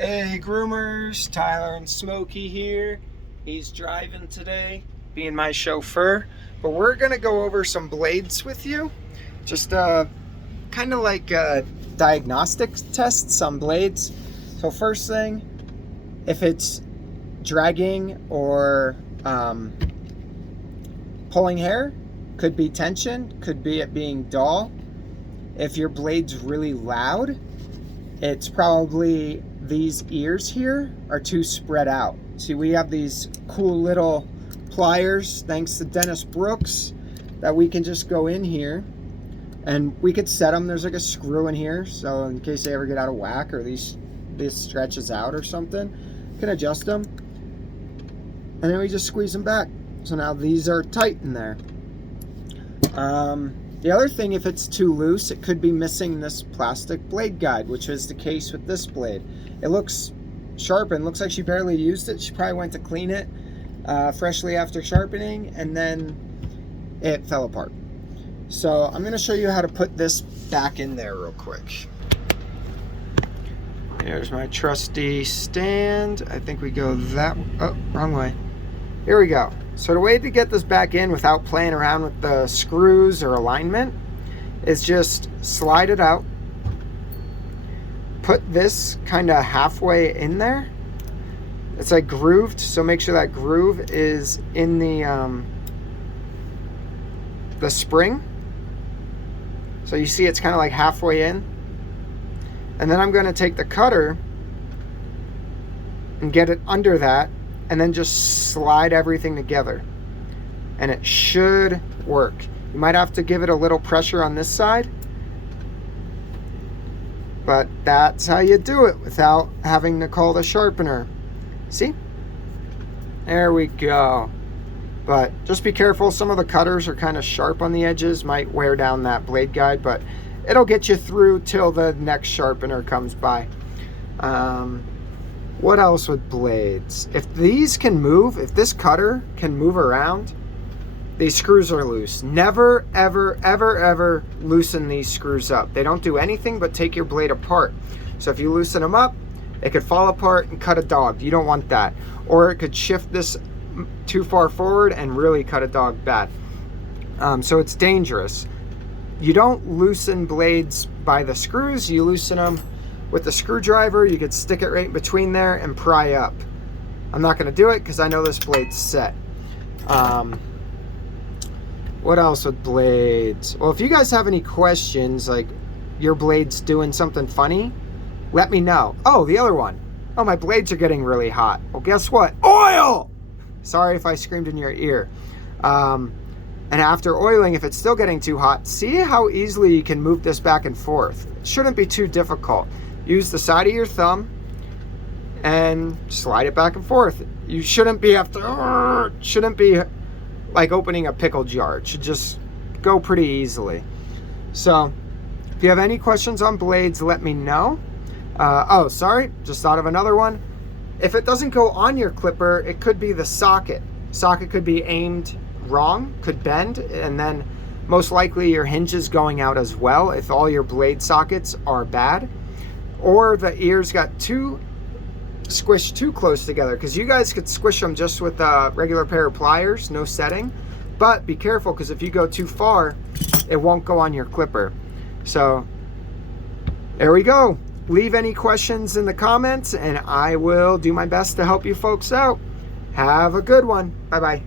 Hey groomers, Tyler and Smokey here. He's driving today, being my chauffeur. But we're gonna go over some blades with you. Just kind of like diagnostic tests on blades. So first thing, if it's dragging or pulling hair, could be tension, could be it being dull. If your blade's really loud, it's probably these ears here are too spread out. See, we have these cool little pliers, thanks to Dennis Brooks, that we can just go in here and we could set them. There's like a screw in here, so in case they ever get out of whack or this stretches out or something, you can adjust them. And then we just squeeze them back. So now these are tight in there. The other thing, if it's too loose, it could be missing this plastic blade guide, which is the case with this blade. It looks sharpened, looks like she barely used it. She probably went to clean it freshly after sharpening, and then it fell apart. So I'm gonna show you how to put this back in there real quick. Here's my trusty stand. I think we go that, oh, wrong way. Here we go. So the way to get this back in without playing around with the screws or alignment is just slide it out. Put this kind of halfway in there. It's like grooved, so make sure that groove is in the spring. So you see it's kind of like halfway in. And then I'm going to take the cutter and get it under that, and then just slide everything together. And it should work. You might have to give it a little pressure on this side, but that's how you do it without having to call the sharpener. See? There we go. But just be careful, some of the cutters are kind of sharp on the edges, might wear down that blade guide, but it'll get you through till the next sharpener comes by. What else with blades? If these can move, if this cutter can move around, these screws are loose. Never, ever, ever, ever loosen these screws up. They don't do anything but take your blade apart. So if you loosen them up, it could fall apart and cut a dog. You don't want that. Or it could shift this too far forward and really cut a dog bad. So it's dangerous. You don't loosen blades by the screws, you loosen them with the screwdriver. You could stick it right between there and pry up. I'm not gonna do it because I know this blade's set. What else with blades? Well, if you guys have any questions, like your blade's doing something funny, let me know. Oh, the other one. Oh, my blades are getting really hot. Well, guess what? Oil! Sorry if I screamed in your ear. And after oiling, if it's still getting too hot, see how easily you can move this back and forth. It shouldn't be too difficult. Use the side of your thumb and slide it back and forth. You shouldn't be like opening a pickle jar. It should just go pretty easily. So if you have any questions on blades, let me know. Oh, sorry, just thought of another one. If it doesn't go on your clipper, it could be the socket. Socket could be aimed wrong, could bend, and then most likely your hinge is going out as well if all your blade sockets are bad. Or the ears got squished too close together, because you guys could squish them just with a regular pair of pliers, no setting. But be careful, because if you go too far, it won't go on your clipper. So there we go. Leave any questions in the comments and I will do my best to help you folks out. Have a good one. Bye-bye.